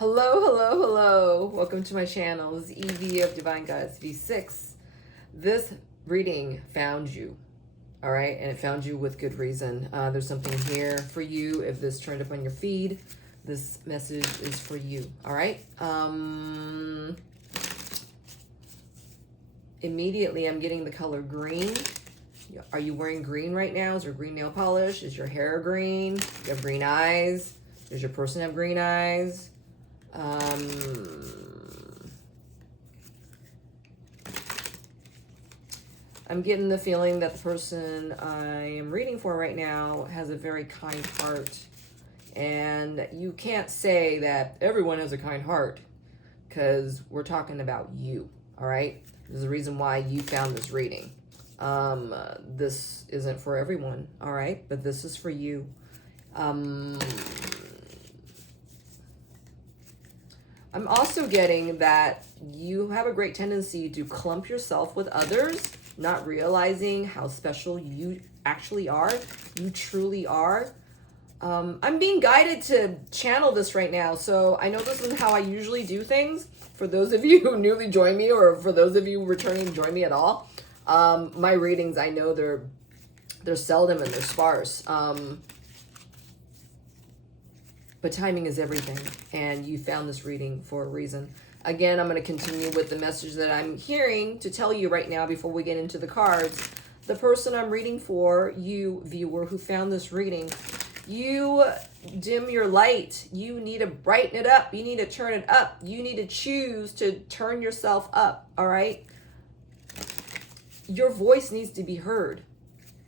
Hello, hello, hello. Welcome to my channel. This is Evie of Divine Goddess V6. This reading found you, all right? And it found you with good reason. There's something here for you. If this turned up on your feed, this message is for you, all right? Immediately, I'm getting the color green. Are you wearing green right now? Is there green nail polish? Is your hair green? You have green eyes? Does your person have green eyes? I'm getting the feeling that the person I am reading for right now has a very kind heart. And you can't say that everyone has a kind heart because we're talking about you, all right? There's a reason why you found this reading. This isn't for everyone, all right? But this is for you. I'm also getting that you have a great tendency to clump yourself with others, not realizing how special you actually are. You truly are. I'm being guided to channel this right now. So I know this isn't how I usually do things. For those of you who newly joined me, or for those of you returning to join me at all, my readings, I know they're seldom and they're sparse. But timing is everything, and you found this reading for a reason. Again, I'm going to continue with the message that I'm hearing to tell you right now before we get into the cards. The person I'm reading for, you viewer who found this reading, you dim your light. You need to brighten it up. You need to turn it up. You need to choose to turn yourself up, all right? Your voice needs to be heard.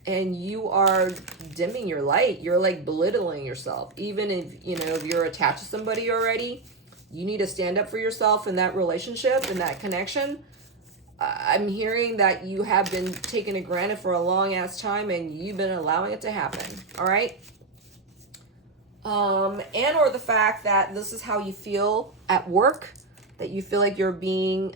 And you are dimming your light. You're like belittling yourself. Even if, if you're attached to somebody already, you need to stand up for yourself in that relationship, in that connection. I'm hearing that you have been taken for granted for a long ass time and you've been allowing it to happen. All right. And or the fact that this is how you feel at work, that you feel like you're being,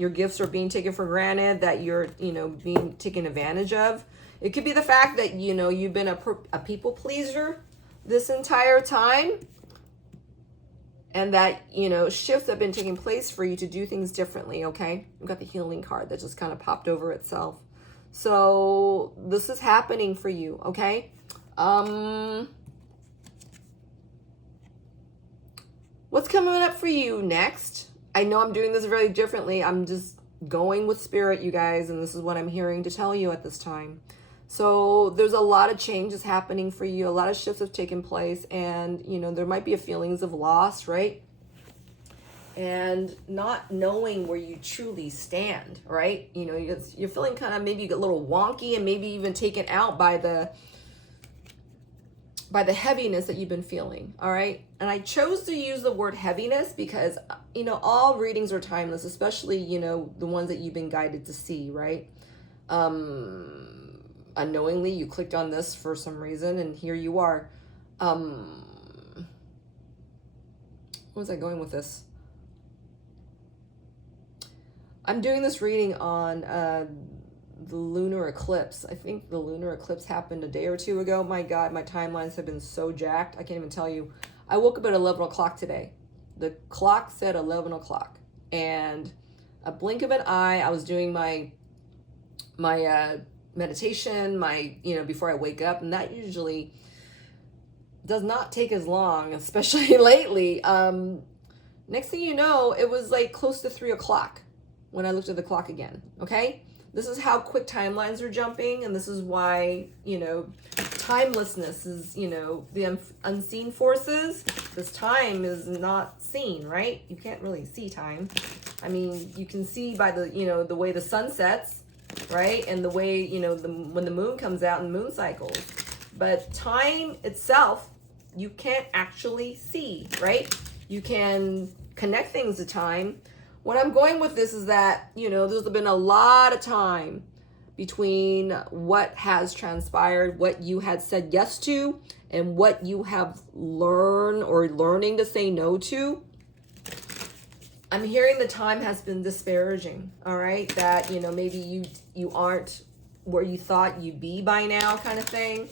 your gifts are being taken for granted, that you're, being taken advantage of. It could be the fact that, you've been a people pleaser this entire time. And that, shifts have been taking place for you to do things differently, okay? We've got the healing card that just kind of popped over itself. So this is happening for you, okay? What's coming up for you next? I know I'm doing this very differently. I'm just going with spirit, you guys, and this is what I'm hearing to tell you at this time. So there's a lot of changes happening for you. A lot of shifts have taken place, and, there might be a feelings of loss, right? And not knowing where you truly stand, right? You're feeling kind of maybe a little wonky and maybe even taken out by the heaviness that you've been feeling, all right? And I chose to use the word heaviness because, all readings are timeless, especially, the ones that you've been guided to see, right? Unknowingly, you clicked on this for some reason, and here you are. Where was I going with this? I'm doing this reading on the lunar eclipse. I think the lunar eclipse happened a day or two ago. My God, my timelines have been so jacked. I can't even tell you. I woke up at 11 o'clock today. The clock said 11 o'clock. And a blink of an eye, I was doing my meditation, before I wake up. And that usually does not take as long, especially lately. Next thing you know, it was like close to 3 o'clock when I looked at the clock again, okay? This is how quick timelines are jumping, and this is why, timelessness is, the unseen forces. This time is not seen, right? You can't really see time. I mean, you can see by the, the way the sun sets, right? And the way, when the moon comes out in moon cycles. But time itself, you can't actually see, right? You can connect things to time. What I'm going with this is that, there's been a lot of time between what has transpired, what you had said yes to, and what you have learned or learning to say no to. I'm hearing the time has been disparaging, all right? That, maybe you aren't where you thought you'd be by now kind of thing.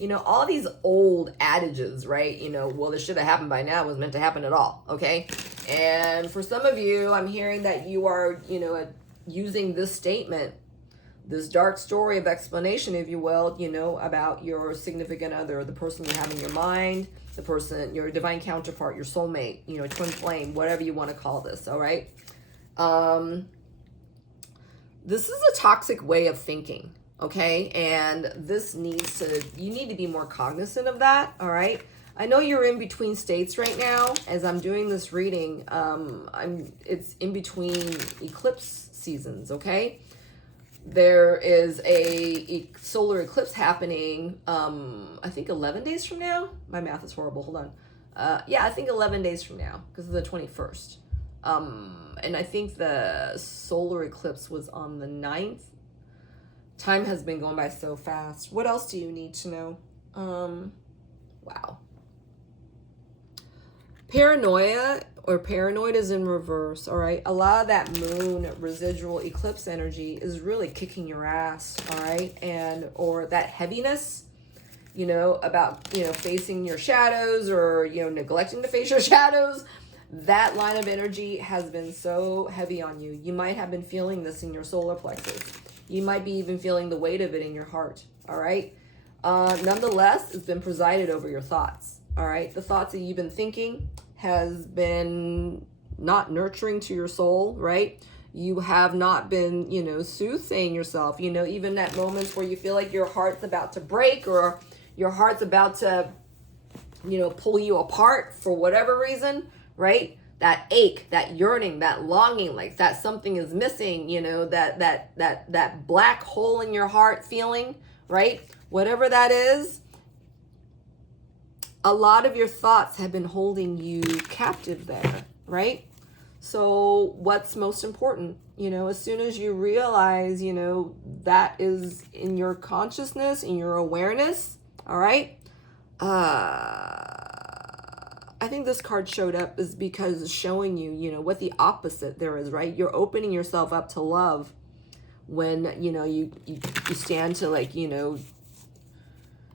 You know, all these old adages, right? You know, well, this should have happened by now, was meant to happen at all, okay? And for some of you, I'm hearing that you are, you know, using this statement, this dark story of explanation, if you will, you know, about your significant other, the person you have in your mind, the person, your divine counterpart, your soulmate, you know, twin flame, whatever you want to call this, all right? This is a toxic way of thinking, okay? And this needs to, you need to be more cognizant of that, all right? I know you're in between states right now. As I'm doing this reading, it's in between eclipse seasons, okay? There is a solar eclipse happening, I think 11 days from now. My math is horrible. Hold on. Yeah, I think 11 days from now because of the 21st. And I think the solar eclipse was on the 9th. Time has been going by so fast. What else do you need to know? Wow. Paranoia or paranoid is in reverse, all right? A lot of that moon residual eclipse energy is really kicking your ass, all right? And, or that heaviness, you know, about, you know, facing your shadows or, you know, neglecting to face your shadows. That line of energy has been so heavy on you. You might have been feeling this in your solar plexus. You might be even feeling the weight of it in your heart, all right? Nonetheless, it's been presided over your thoughts, all right? The thoughts that you've been thinking has been not nurturing to your soul, right? You have not been, you know, soothsaying yourself, you know, even at moments where you feel like your heart's about to break or your heart's about to, you know, pull you apart for whatever reason, right? That ache, that yearning, that longing, like that something is missing, you know, that black hole in your heart feeling, right? Whatever that is, a lot of your thoughts have been holding you captive there, right? So what's most important, you know, as soon as you realize, you know, that is in your consciousness, in your awareness, all right? I think this card showed up is because it's showing you, you know, what the opposite there is, right? You're opening yourself up to love when, you know, you stand to, like, you know,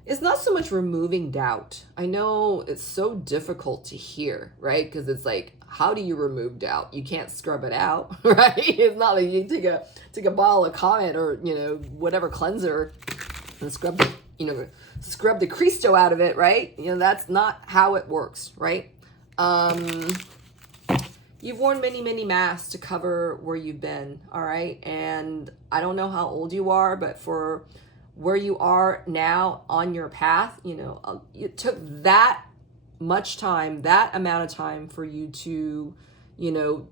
it's not so much removing doubt. I know it's so difficult to hear, right? Because it's like, how do you remove doubt? You can't scrub it out, right? It's not like you take a bottle of Comet or, you know, whatever cleanser and scrub the Cristo out of it, right? You know, that's not how it works, right? You've worn many, many masks to cover where you've been, all right? And I don't know how old you are, but for where you are now on your path, you know, it took that much time, that amount of time for you to, you know,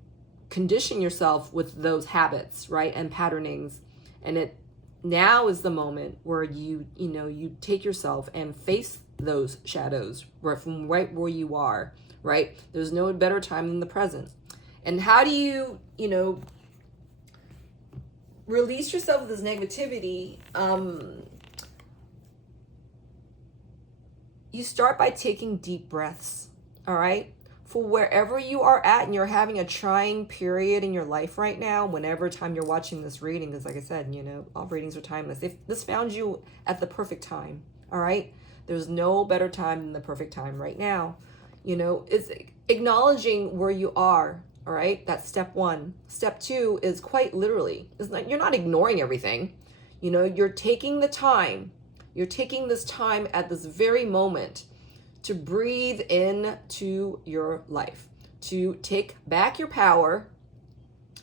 condition yourself with those habits, right? And patternings. And it now is the moment where you know, you take yourself and face those shadows right from right where you are, right? There's no better time than the present. And how do you, you know, release yourself of this negativity? You start by taking deep breaths, all right? For wherever you are at and you're having a trying period in your life right now, whenever time you're watching this reading, because like I said, you know, all readings are timeless. If this found you at the perfect time, all right? There's no better time than the perfect time right now. You know, it's acknowledging where you are, all right? That's step one. Step two is quite literally, you're not ignoring everything. You know, you're taking the time. You're taking this time at this very moment to breathe into your life, to take back your power.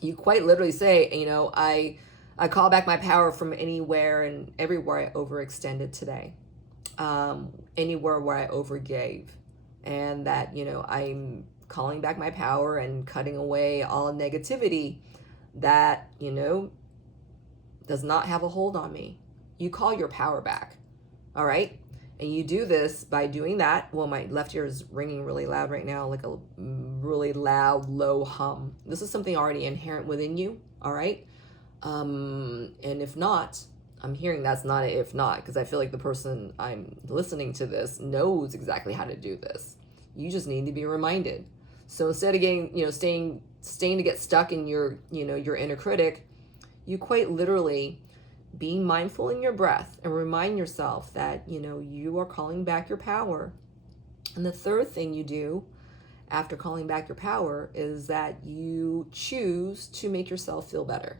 You quite literally say, you know, I call back my power from anywhere and everywhere I overextended today, anywhere where I overgave, and that, you know, I'm calling back my power and cutting away all negativity that, you know, does not have a hold on me. You call your power back, all right? And you do this by doing that. Well, my left ear is ringing really loud right now, like a really loud, low hum. This is something already inherent within you, all right? And if not, I'm hearing that's not a if not, because I feel like the person I'm listening to this knows exactly how to do this. You just need to be reminded. So instead of getting, you know, staying to get stuck in your, you know, your inner critic, you quite literally being mindful in your breath and remind yourself that, you are calling back your power. And the third thing you do after calling back your power is that you choose to make yourself feel better.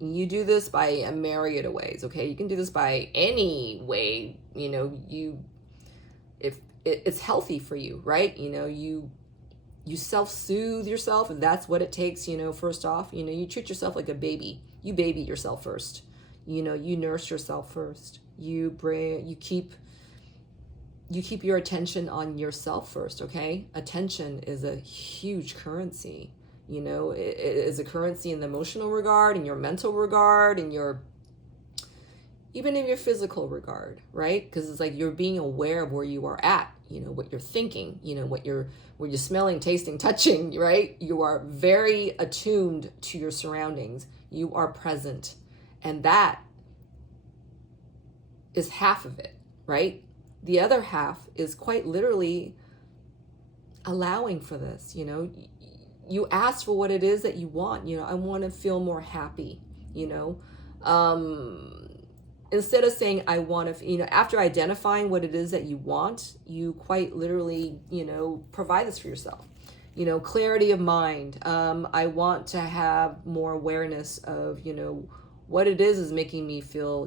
You do this by a myriad of ways, okay? You can do this by any way, if it's healthy for you, right? You self-soothe yourself, if that's what it takes. First off, you treat yourself like a baby. You baby yourself first. You nurse yourself first. You keep your attention on yourself first, okay? Attention is a huge currency. It is a currency in the emotional regard, in your mental regard, even in your physical regard, right? Because it's like you're being aware of where you are at, what you're thinking, what you're smelling, tasting, touching, right? You are very attuned to your surroundings. You are present. And that is half of it, right? The other half is quite literally allowing for this. You ask for what it is that you want. I want to feel more happy. Instead of saying I want to, after identifying what it is that you want, you quite literally, provide this for yourself. Clarity of mind. I want to have more awareness of, what it is making me feel,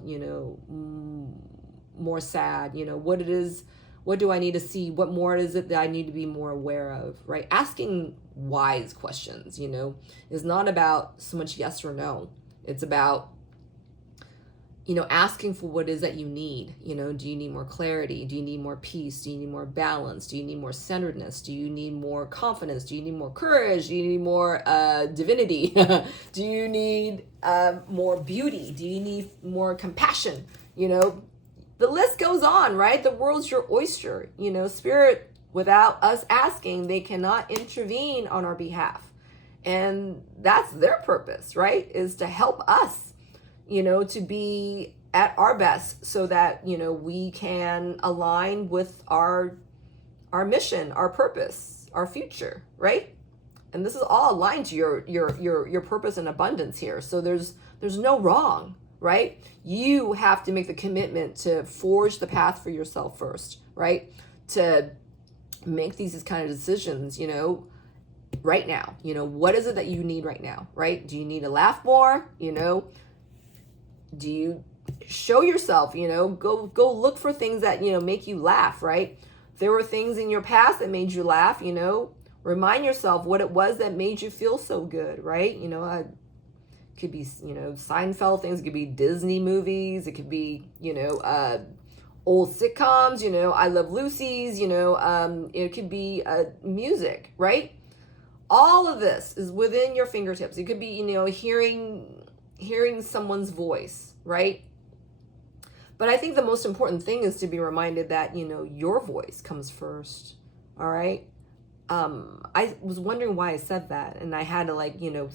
more sad. What do I need to see? What more is it that I need to be more aware of, right? Asking wise questions, is not about so much yes or no. It's about, asking for what it is that you need. Do you need more clarity? Do you need more peace? Do you need more balance? Do you need more centeredness? Do you need more confidence? Do you need more courage? Do you need more divinity? Do you need more beauty? Do you need more compassion? The list goes on, right? The world's your oyster. Spirit, without us asking, they cannot intervene on our behalf. And that's their purpose, right? Is to help us, to be at our best so that, we can align with our mission, our purpose, our future, right? And this is all aligned to your purpose and abundance here. So there's no wrong, right? You have to make the commitment to forge the path for yourself first, right? To make these kind of decisions, right now. What is it that you need right now, right? Do you need to laugh more? Do you show yourself, go look for things that, make you laugh, right? There were things in your past that made you laugh, remind yourself what it was that made you feel so good, right? Could be, Seinfeld things, it could be Disney movies, it could be, old sitcoms, I Love Lucy's, it could be music, right? All of this is within your fingertips. It could be, hearing someone's voice, right? But I think the most important thing is to be reminded that, your voice comes first, all right? I was wondering why I said that, and I had to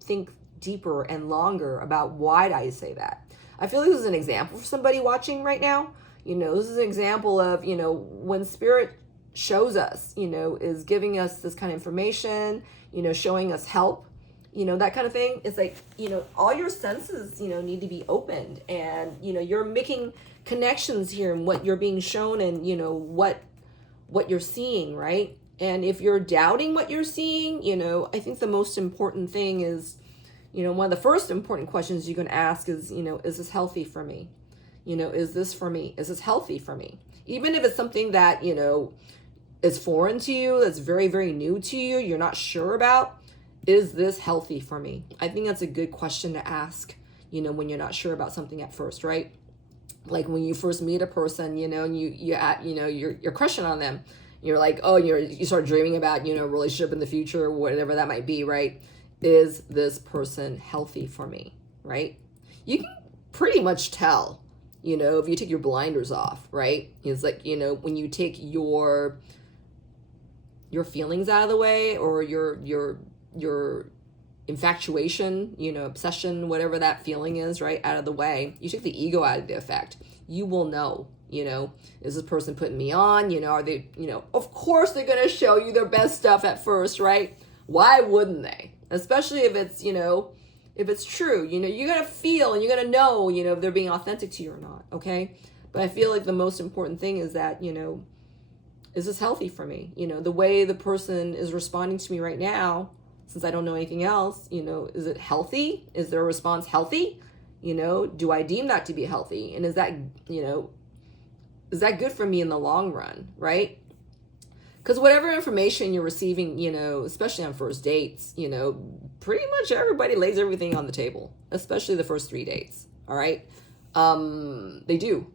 think deeper and longer about why did I say that. I feel like this is an example for somebody watching right now. This is an example of, when spirit shows us, is giving us this kind of information, showing us help, that kind of thing. It's like, all your senses, need to be opened, and, you're making connections here and what you're being shown and, what you're seeing, right? And if you're doubting what you're seeing, I think the most important thing is, one of the first important questions you can ask is, is this healthy for me? Is this for me? Is this healthy for me? Even if it's something that, is foreign to you, that's very, very new to you, you're not sure about, is this healthy for me? I think that's a good question to ask, when you're not sure about something at first, right? Like when you first meet a person, and you're crushing on them. You're like, oh, you start dreaming about, a relationship in the future, whatever that might be, right? Is this person healthy for me, right? You can pretty much tell, if you take your blinders off, right? It's like, when you take your feelings out of the way, or your infatuation, obsession, whatever that feeling is, right, out of the way. You take the ego out of the effect. You will know, is this person putting me on? Are they, of course they're going to show you their best stuff at first, right? Why wouldn't they? Especially if it's, if it's true. You know, you're going to feel and you're going to know, you know, if they're being authentic to you or not. Okay. But I feel like the most important thing is that, you know, is this healthy for me? You know, the way the person is responding to me right now, since I don't know anything else, you know, is it healthy? Is their response healthy? You know, do I deem that to be healthy? And is that, you know, is that good for me in the long run, right? Because whatever information you're receiving, you know, especially on first dates, you know, pretty much everybody lays everything on the table, especially the first 3 dates, all right? They do.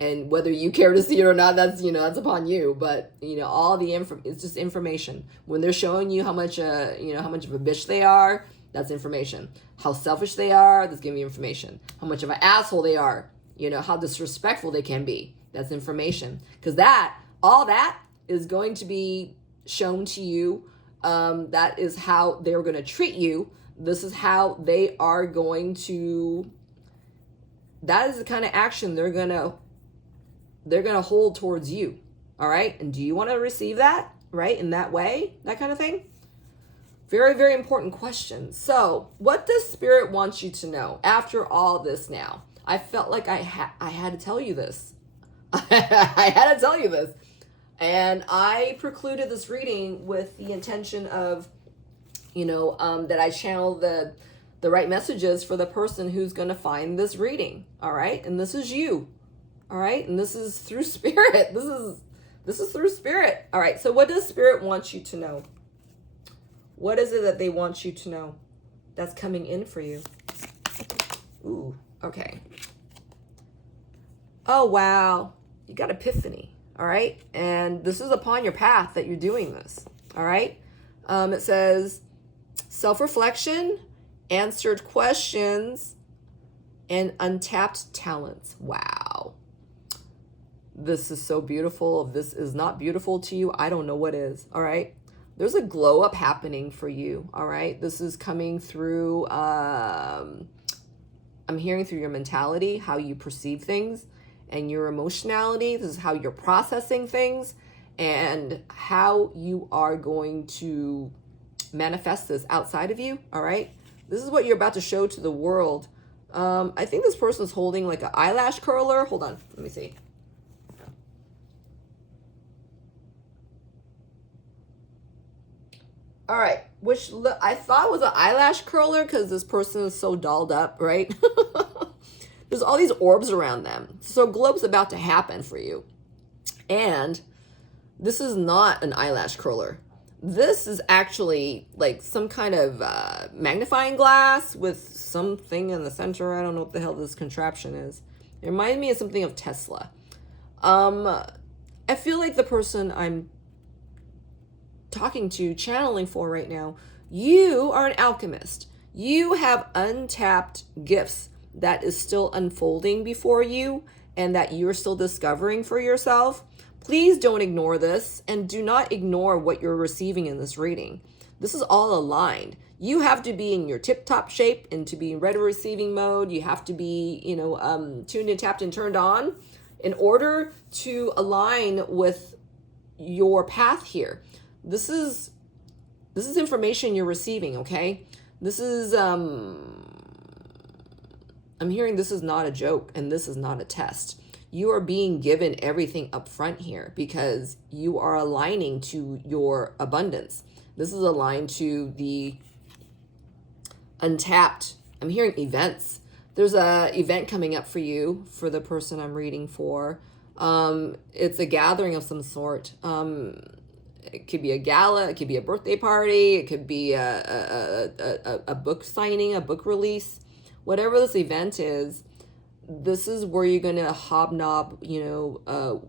And whether you care to see it or not, that's, you know, that's upon you. But, you know, all the it's just information. When they're showing you how much, you know, how much of a bitch they are, that's information. How selfish they are, that's giving you information. How much of an asshole they are, you know, how disrespectful they can be, that's information. Because all that is going to be shown to you. That is how they're going to treat you. This is how they are going to, that is the kind of action they're going to hold towards you. All right. And do you want to receive that, right? In that way, that kind of thing. Very, very important question. So what does Spirit want you to know after all this now? I felt like I had to tell you this. I had to tell you this. And I precluded this reading with the intention of, you know, that I channel the right messages for the person who's going to find this reading. All right. And this is you. All right. And this is through Spirit. This is through Spirit. All right. So what does Spirit want you to know? What is it that they want you to know that's coming in for you? Ooh, okay. Oh, wow. You got epiphany. All right. And this is upon your path that you're doing this. All right. It says self-reflection, answered questions, and untapped talents. Wow. This is so beautiful. If this is not beautiful to you, I don't know what is. All right. There's a glow up happening for you. All right. This is coming through. I'm hearing through your mentality, how you perceive things, and your emotionality. This is how you're processing things and how you are going to manifest this outside of you. All right. This is what you're about to show to the world. I think this person's holding like an eyelash curler. Hold on. Let me see. All right, which I thought was an eyelash curler because this person is so dolled up, right? There's all these orbs around them. So globe's about to happen for you. And this is not an eyelash curler. This is actually like some kind of magnifying glass with something in the center. I don't know what the hell this contraption is. It reminds me of something of Tesla. I feel like the person I'm talking to, channeling for right now, you are an alchemist. You have untapped gifts that is still unfolding before you and that you're still discovering for yourself. Please don't ignore this, and do not ignore what you're receiving in this reading. This is all aligned. You have to be in your tip-top shape and to be in ready receiving mode. You have to be, you know, tuned and tapped and turned on in order to align with your path here. This is information you're receiving, okay? This is I'm hearing this is not a joke and this is not a test. You are being given everything up front here because you are aligning to your abundance. This is aligned to the untapped. I'm hearing events. There's a event coming up for you, for the person I'm reading for. It's a gathering of some sort. It could be a gala, it could be a birthday party, it could be a book signing, a book release. Whatever this event is, this is where you're going to hobnob, you know,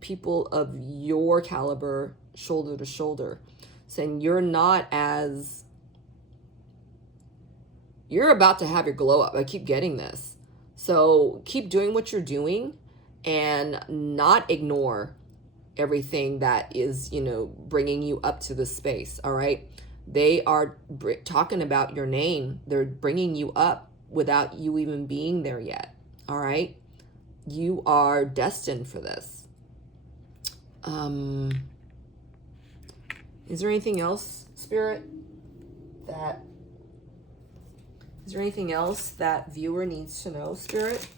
people of your caliber, shoulder to shoulder, saying you're about to have your glow up. I keep getting this. So keep doing what you're doing and not ignore everything that is, you know, bringing you up to this space. All right. They are talking about your name. They're bringing you up without you even being there yet. All right. You are destined for this. Is there anything else, Spirit, that Is there anything else that viewer needs to know, Spirit?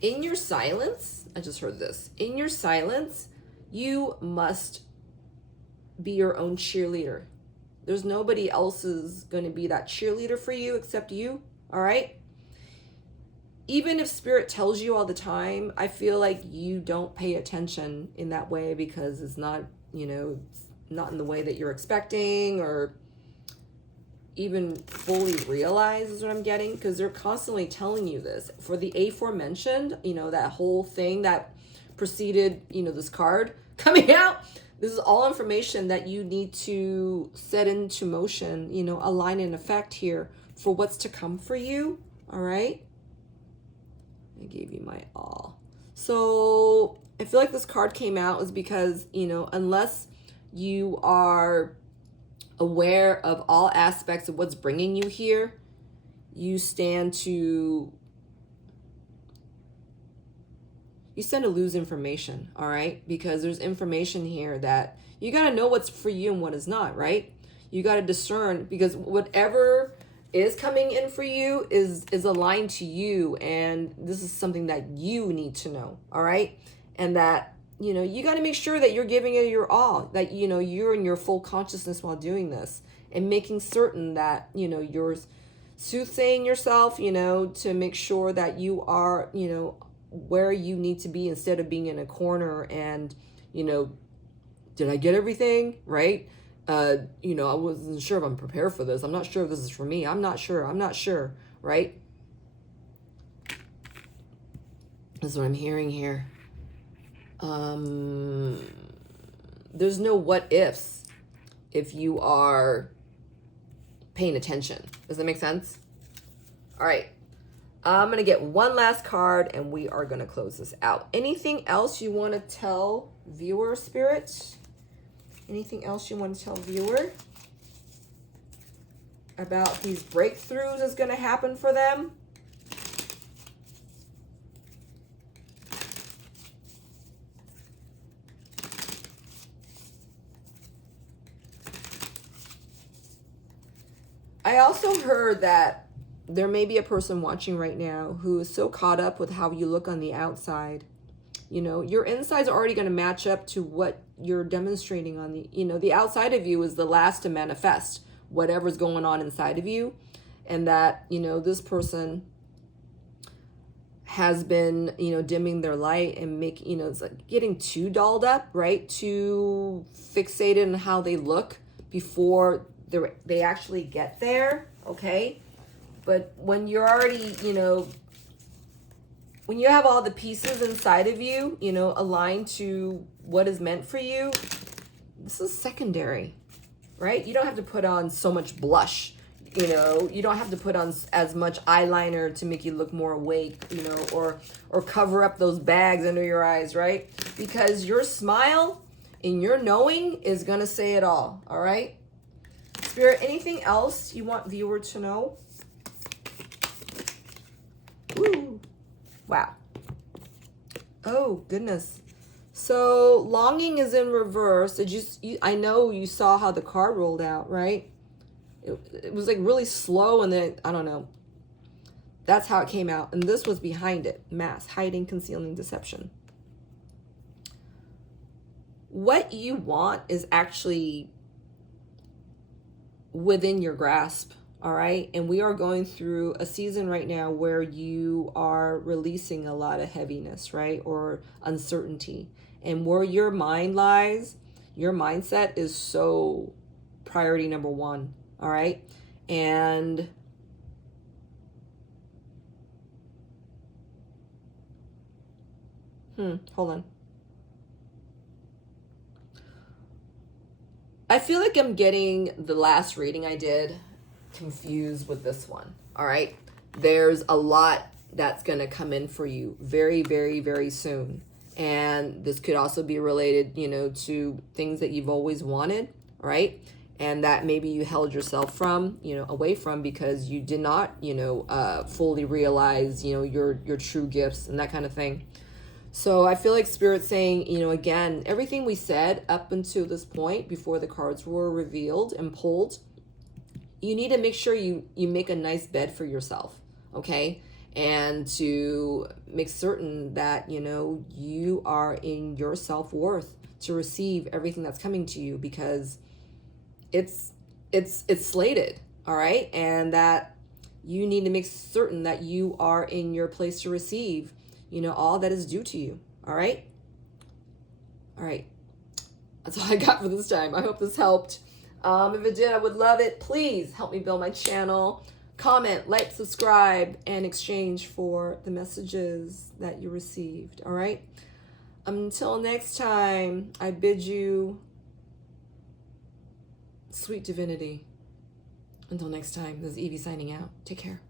In your silence, I just heard this. In your silence, you must be your own cheerleader. There's nobody else's going to be that cheerleader for you except you, all right? Even if Spirit tells you all the time, I feel like you don't pay attention in that way because it's not, it's not in the way that you're expecting or even fully realize is what I'm getting, because they're constantly telling you this. For the aforementioned, that whole thing that preceded, this card coming out, this is all information that you need to set into motion, align in effect here for what's to come for you, all right? I gave you my all. So I feel like this card came out is because, unless you are aware of all aspects of what's bringing you here, you stand to lose information, all right? Because there's information here that you got to know what's for you and what is not, right? You got to discern, because whatever is coming in for you is aligned to you, and this is something that you need to know, all right? And that you got to make sure that you're giving it your all, that, you're in your full consciousness while doing this, and making certain that, you're soothsaying yourself, to make sure that you are, where you need to be, instead of being in a corner and, did I get everything right? I wasn't sure if I'm prepared for this. I'm not sure if this is for me. I'm not sure, right? That's what I'm hearing here. There's no what ifs if you are paying attention. Does that make sense? All right. I'm going to get one last card and we are going to close this out. Anything else you want to tell viewer, Spirit? Anything else you want to tell viewer about these breakthroughs that's going to happen for them? I also heard that there may be a person watching right now who is so caught up with how you look on the outside. Your inside's already going to match up to what you're demonstrating on the outside of you is the last to manifest whatever's going on inside of you. And that, this person has been, dimming their light and it's like getting too dolled up, right? Too fixated on how they look before they actually get there, okay? But when you're already, when you have all the pieces inside of you, aligned to what is meant for you, this is secondary, right? You don't have to put on so much blush, you don't have to put on as much eyeliner to make you look more awake, or cover up those bags under your eyes, right? Because your smile and your knowing is going to say it all right? Spirit, anything else you want viewer to know? Woo. Wow. Oh, goodness. So longing is in reverse. I know you saw how the card rolled out, right? It was like really slow, and then, I don't know. That's how it came out. And this was behind it. Mask, hiding, concealing, deception. What you want is actually within your grasp, all right? And we are going through a season right now where you are releasing a lot of heaviness, right? Or uncertainty. And where your mind lies, your mindset is so priority number one, all right? And hold on. I feel like I'm getting the last reading I did confused with this one, all right? There's a lot that's going to come in for you very, very, very soon. And this could also be related, to things that you've always wanted, right? and that maybe you held yourself from, away from, because you did not, fully realize, your true gifts and that kind of thing. So I feel like Spirit's saying, again, everything we said up until this point, before the cards were revealed and pulled, you need to make sure you make a nice bed for yourself, okay? And to make certain that, you are in your self-worth to receive everything that's coming to you, because it's slated, all right? And that you need to make certain that you are in your place to receive, all that is due to you, all right? All right. That's all I got for this time. I hope this helped. If it did, I would love it. Please help me build my channel. Comment, like, subscribe, and exchange for the messages that you received, all right? Until next time, I bid you sweet divinity. Until next time, this is Evie signing out. Take care.